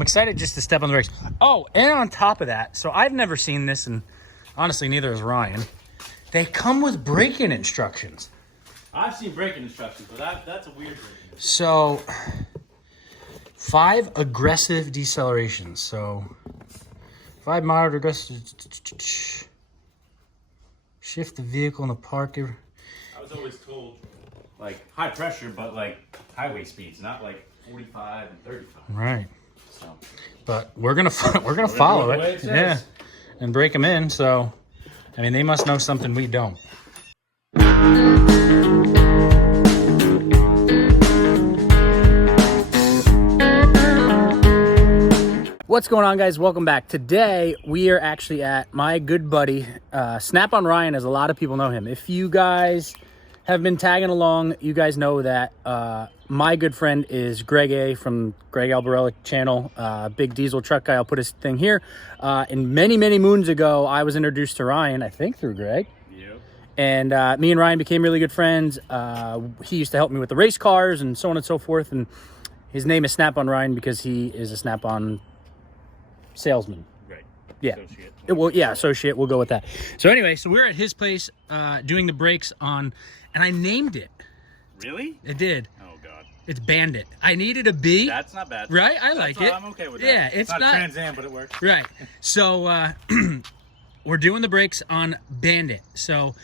I'm excited just to step on the brakes. Oh, and on top of that, so I've never seen this, and honestly, neither has Ryan. They come with braking instructions. I've seen braking instructions, but that's a weird braking. So, 5 aggressive decelerations. So, 5 moderate aggressive. Shift the vehicle in the park. I was always told, like, high pressure, but like highway speeds, not like 45 and 35. Right. So, but we're gonna follow it, yeah, and break them in. So, I mean, they must know something we don't. What's going on, guys? Welcome back. Today we are actually at my good buddy Snap on Ryan, as a lot of people know him. If you guys have been tagging along, you guys know that my good friend is Greg A from Greg Albarella channel, big diesel truck guy. I'll put his thing here. And many moons ago, I was introduced to Ryan, I think through Greg. yep. And me and Ryan became really good friends. He used to help me with the race cars and so on and so forth. And his name is Snap on Ryan because he is a Snap-on salesman. Right. Yeah. Associate. Well, yeah, associate. We'll go with that. So anyway, so we're at his place doing the brakes on, and I named it. Really? I did. Oh God. It's Bandit. I needed a B. That's not bad. Right? I like it. I'm okay with that. Yeah, it's not Trans Am, but it works. right. So we're doing the brakes on Bandit. So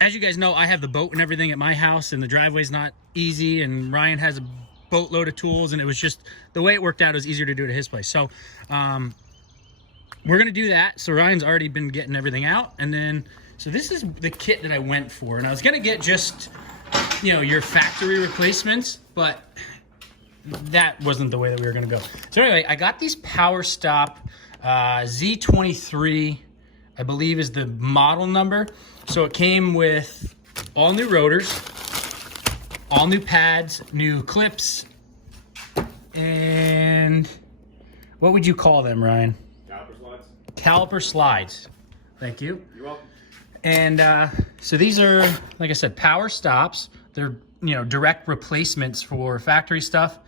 as you guys know, I have the boat and everything at my house, and the driveway's not easy, and Ryan has a boatload of tools, and it was just the way it worked out. It was easier to do it at his place. So we're gonna do that. So Ryan's already been getting everything out, and then so this is the kit that I went for, and I was gonna get just, you know, your factory replacements, but that wasn't the way that we were gonna go. So anyway, I got these Power Stop Z23, I believe is the model number. So it came with all new rotors, all new pads, new clips, and what would you call them, Ryan? Caliper slides. Caliper slides. Thank you. You're welcome. And so these are, like I said, Power Stops. They're, you know, direct replacements for factory stuff.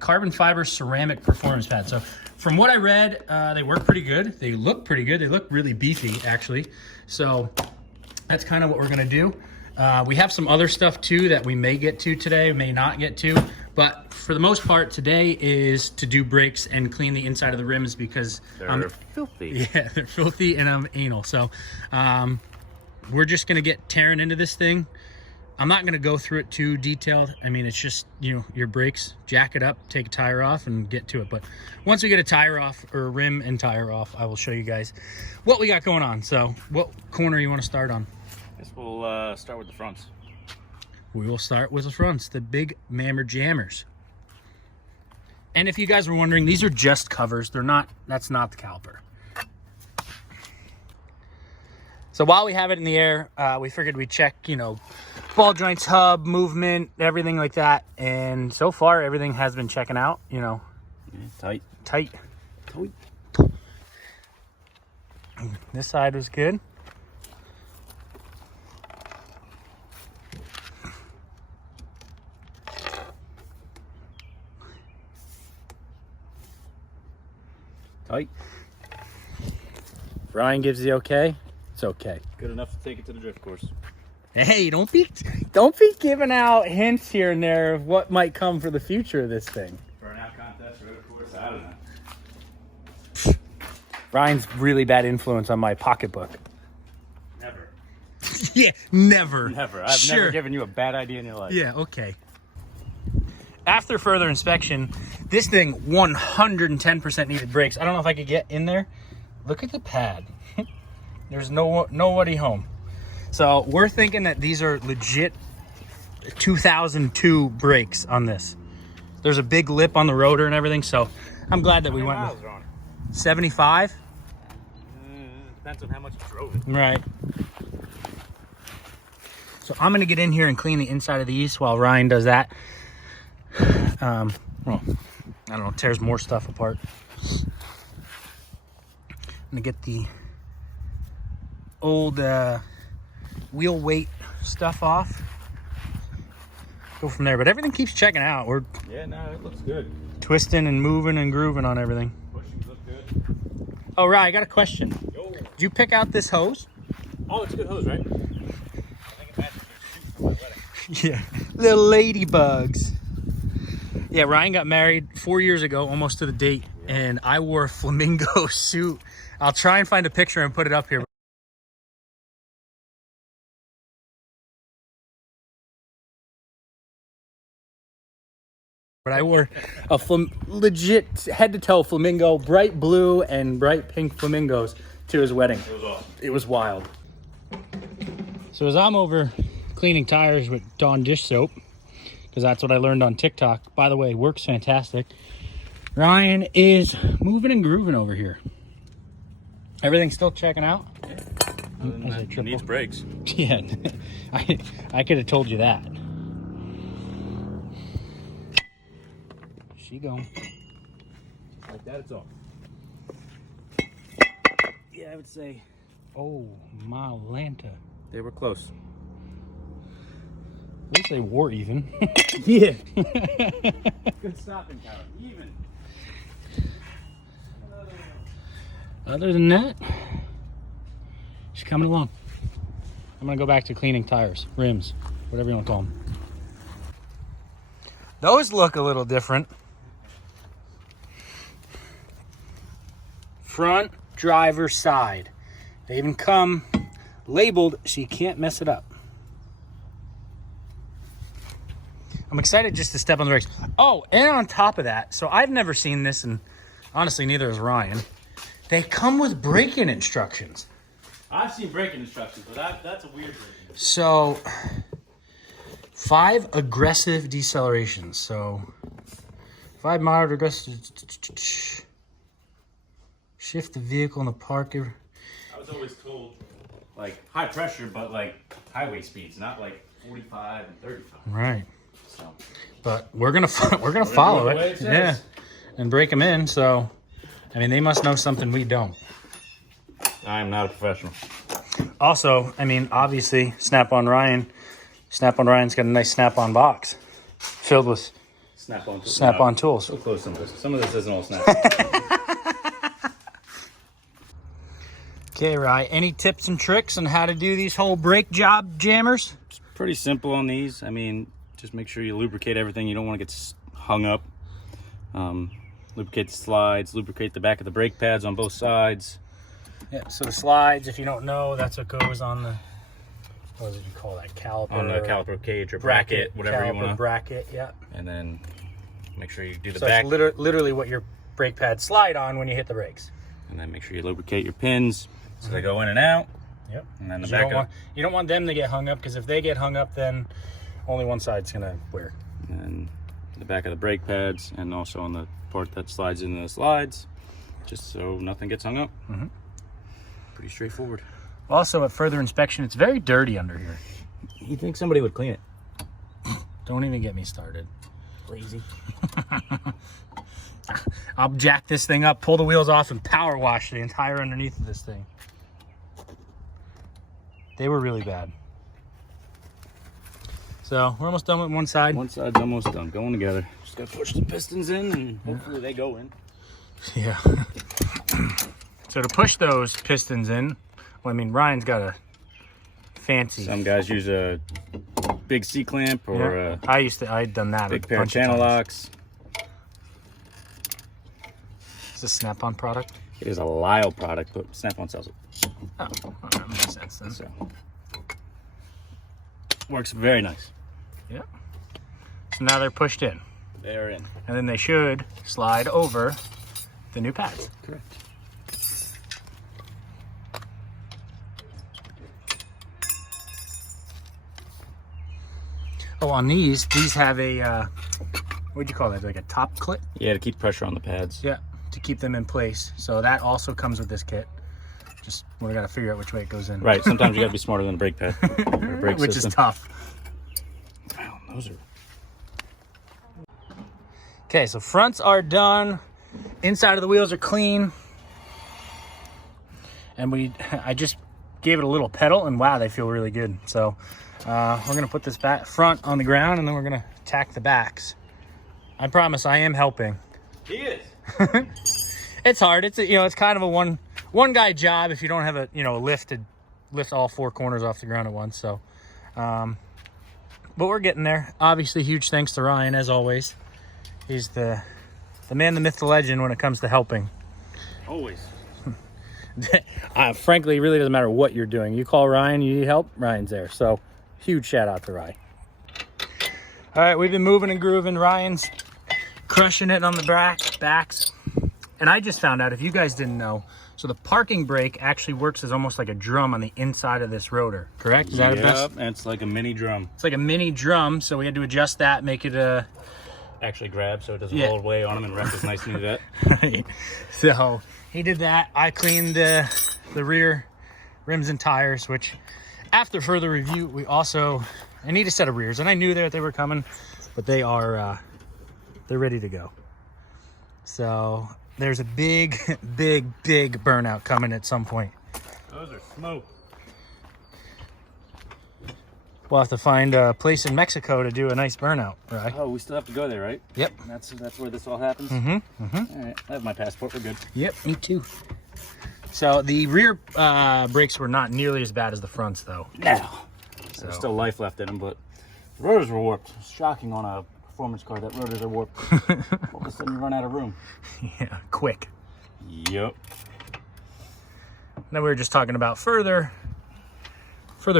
Carbon fiber ceramic performance pads. So from what I read, they work pretty good. They look pretty good. They look really beefy, actually. So that's kind of what we're gonna do. We have some other stuff too that we may get to today, may not get to, but for the most part today is to do brakes and clean the inside of the rims because They're filthy. Yeah, they're filthy and I'm anal. So we're just gonna get tearing into this thing. I'm not gonna go through it too detailed. I mean, it's just, you know, your brakes, jack it up, take a tire off and get to it. But once we get a tire off, or a rim and tire off, I will show you guys what we got going on. So what corner you wanna start on? I guess we'll start with the fronts. We will start with the fronts, the big Mammer Jammers. And if you guys were wondering, these are just covers. They're not, that's not the caliper. So while we have it in the air, we figured we'd check, you know, ball joints, hub, movement, everything like that. And so far, everything has been checking out, you know. Yeah, Tight. This side was good. Tight. Ryan gives the okay. It's okay. Good enough to take it to the drift course. Hey, don't be giving out hints here and there of what might come for the future of this thing. Burnout contest, road course, I don't know. Ryan's really bad influence on my pocketbook. Never. Yeah, never. Never. I've never given you a bad idea in your life. Yeah, okay. After further inspection, this thing 110% needed brakes. I don't know if I could get in there. Look at the pad. There's nobody home. So we're thinking that these are legit 2002 brakes on this. There's a big lip on the rotor and everything, so I'm glad that we went with 75. Depends on how much you drove it. Right. So I'm gonna get in here and clean the inside of these while Ryan does that. Well, I don't know, tears more stuff apart. I'm gonna get the old wheel weight stuff off. Go from there, but everything keeps checking out. Yeah, no, it looks good. twisting and moving and grooving on everything. Bushings look good. Oh, Ryan, I got a question. Yo. Did you pick out this hose? Oh, it's a good hose, right? I think it matches your shoot for my wedding. Yeah, little ladybugs. Yeah, Ryan got married 4 years ago, almost to the date, and I wore a flamingo suit. I'll try and find a picture and put it up here. But I wore a legit head-to-toe flamingo, bright blue and bright pink flamingos to his wedding. It was awesome. It was wild. So as I'm over cleaning tires with Dawn dish soap, because that's what I learned on TikTok. By the way, works fantastic. Ryan is moving and grooving over here. Everything's still checking out? Yeah. It needs brakes. Yeah, I could have told you that. She going. Like that, it's off. Yeah, I would say, oh, my Lanta. They were close. At least they wore even. Yeah. Good stopping power. Even. Other than that, she's coming along. I'm gonna go back to cleaning tires, rims, whatever you want to call them. Those look a little different. Front driver side. They even come labeled so you can't mess it up. I'm excited just to step on the brakes. Oh, and on top of that, so I've never seen this, and honestly, neither has Ryan. They come with braking instructions. I've seen braking instructions, but that's a weird braking. So, 5 aggressive decelerations. So, 5 moderate aggressive. Shift the vehicle in the park. I was always told, like, high pressure, but like highway speeds, not like 45 and 35. Right. So, but we're gonna follow it, yeah, and break them in. So, I mean, they must know something we don't. I am not a professional. Also, I mean, obviously, Snap-on Ryan. Snap-on Ryan's got a nice Snap-on box filled with Snap-on tools. So close. Some of this isn't all Snap. Okay, Ryan. Any tips and tricks on how to do these whole brake job jammers? It's pretty simple on these. I mean, just make sure you lubricate everything. You don't want to get hung up. Lubricate the slides, lubricate the back of the brake pads on both sides. Yeah, so the slides, if you don't know, that's what goes on the, what did you call that, caliper? On the caliper cage or bracket, whatever you want to. Bracket, yeah. And then make sure you do the so back. It's literally what your brake pads slide on when you hit the brakes. And then make sure you lubricate your pins so they go in and out. Yep. And then the back you don't want them to get hung up, because if they get hung up, then only one side's gonna wear. And the back of the brake pads, and also on the part that slides into the slides, just so nothing gets hung up. Mm-hmm. Pretty straightforward. Also, at further inspection, it's very dirty under here. You think somebody would clean it? Don't even get me started. Lazy. I'll jack this thing up, pull the wheels off, and power wash the entire underneath of this thing. They were really bad. So we're almost done with one side. One side's almost done, going together. Just gotta push the pistons in, and hopefully they go in. Yeah. So to push those pistons in, well, I mean, Ryan's got a fancy. Some guys use a big C-clamp or I'd done that. Big pair of channel locks. Is this a Snap-on product? It is a Lyle product, but Snap-on sells it. Oh, well, that makes sense then. So, works very nice. Yeah. So now they're pushed in. They're in. And then they should slide over the new pads. Correct. Oh, on these have a, what'd you call that? Like a top clip? Yeah, to keep pressure on the pads. Yeah, to keep them in place. So that also comes with this kit. Just, we gotta figure out which way it goes in. Right, sometimes you gotta be smarter than a brake pad. Or a brake Which system. is tough. Wow, those are... Okay, so fronts are done. Inside of the wheels are clean. And I just gave it a little pedal, and wow, they feel really good. So we're gonna put this back front on the ground, and then we're gonna tack the backs. I promise I am helping. He is. It's hard. It's it's kind of a one guy job if you don't have a lift to lift all 4 corners off the ground at once. So, but we're getting there. Obviously, huge thanks to Ryan as always. He's the man, the myth, the legend when it comes to helping. Always. Frankly, it really doesn't matter what you're doing. You call Ryan, you need help, Ryan's there. So, huge shout out to Ryan. All right, we've been moving and grooving. Ryan's crushing it on the backs. And I just found out, if you guys didn't know, so the parking brake actually works as almost like a drum on the inside of this rotor, correct? Is that a best? Yep, and it's like a mini drum. It's like a mini drum, so we had to adjust that, make it a... Actually grab so it doesn't roll away on him, and wreck is nice and do that. Right. So he did that. I cleaned the rear rims and tires, which after further review, I need a set of rears, and I knew that they were coming, but they are, they're ready to go. So there's a big burnout coming at some point. Those are smoke. We'll have to find a place in Mexico to do a nice burnout, right? Oh, we still have to go there, right? Yep. That's where this all happens? All right, I have my passport. We're good. Yep, me too. So the rear brakes were not nearly as bad as the fronts, though. No. There's still life left in them, but the rotors were warped. It's shocking on a performance car that rotors are warped. All of a sudden you run out of room. Yeah, quick. Yep. Then we were just talking about further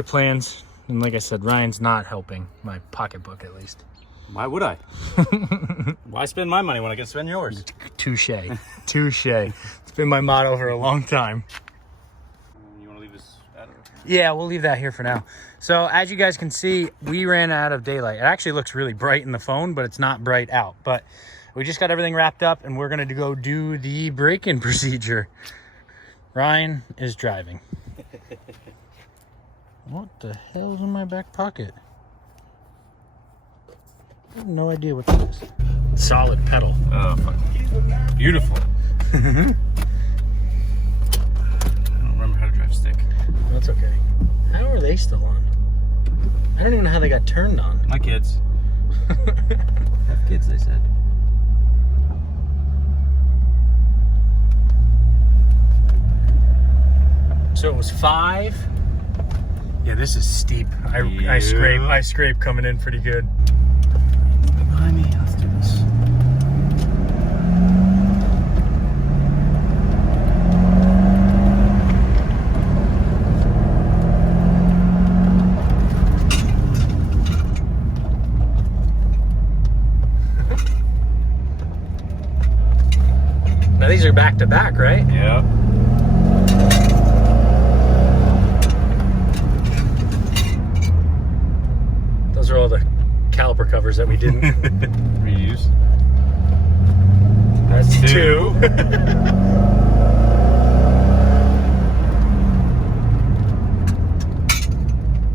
plans. And like I said, Ryan's not helping my pocketbook, at least. Why would I? Why spend my money when I can spend yours? Touche. It's been my motto for a long time. You want to leave this out of it? Yeah, we'll leave that here for now. So as you guys can see, we ran out of daylight. It actually looks really bright in the phone, but it's not bright out. But we just got everything wrapped up, and we're going to go do the break-in procedure. Ryan is driving. What the hell's in my back pocket? I have no idea what that is. Solid pedal. Oh, fuck. Beautiful. I don't remember how to drive stick. That's okay. How are they still on? I don't even know how they got turned on. My kids. Have kids, they said. So it was 5. Yeah, this is steep. I scrape coming in pretty good. Behind me, let's do this. Now these are back to back, right? Yep. Those are all the caliper covers that we didn't reuse. That's 2.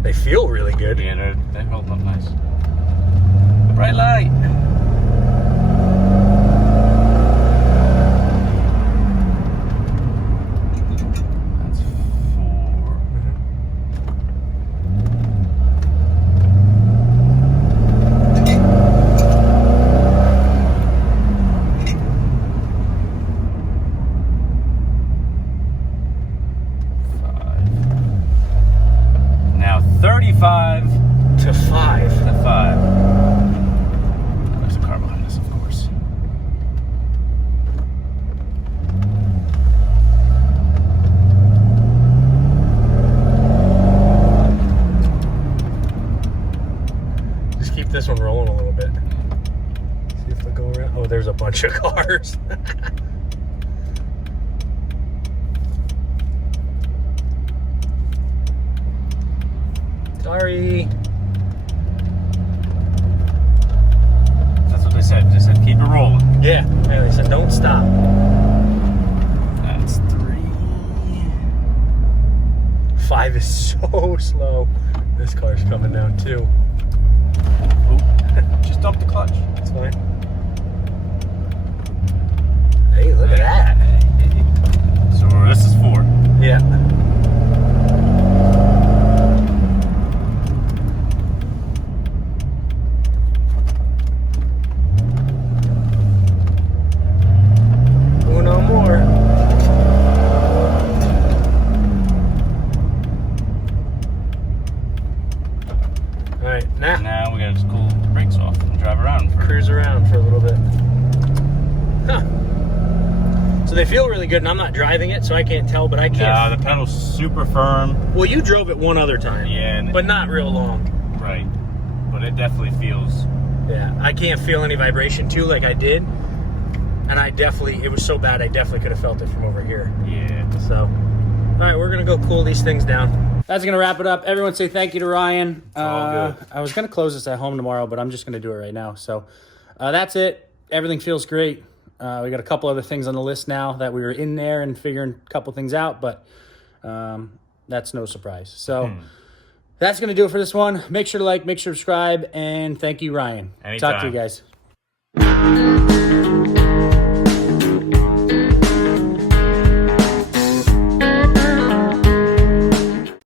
They feel really good. Yeah, they're holding up nice. Bright light. That's 4. Now 35 to 5. to 5. There's a car behind us, of course. Just keep this one rolling a little bit. See if they'll go around. Oh, there's a bunch of cars. Sorry. That's what they said. They said keep it rolling. Yeah, they said don't stop. That's 3. 5 is so slow. This car's coming down too. Ooh. Just dump the clutch. That's fine. Hey, look at that. So this is 4. Yeah. So they feel really good, and I'm not driving it, so I can't tell, but I can't. Yeah, the pedal's super firm. Well, you drove it one other time. Yeah. But not real long. Right. But it definitely feels... Yeah, I can't feel any vibration, too, like I did. And it was so bad, I definitely could have felt it from over here. Yeah. So, all right, we're going to go cool these things down. That's going to wrap it up. Everyone say thank you to Ryan. all good. I was going to close this at home tomorrow, but I'm just going to do it right now. So, that's it. Everything feels great. We got a couple other things on the list now that we were in there and figuring a couple things out, but that's no surprise. So that's going to do it for this one. Make sure to like, make sure to subscribe, and thank you, Ryan. Anytime. Talk to you guys.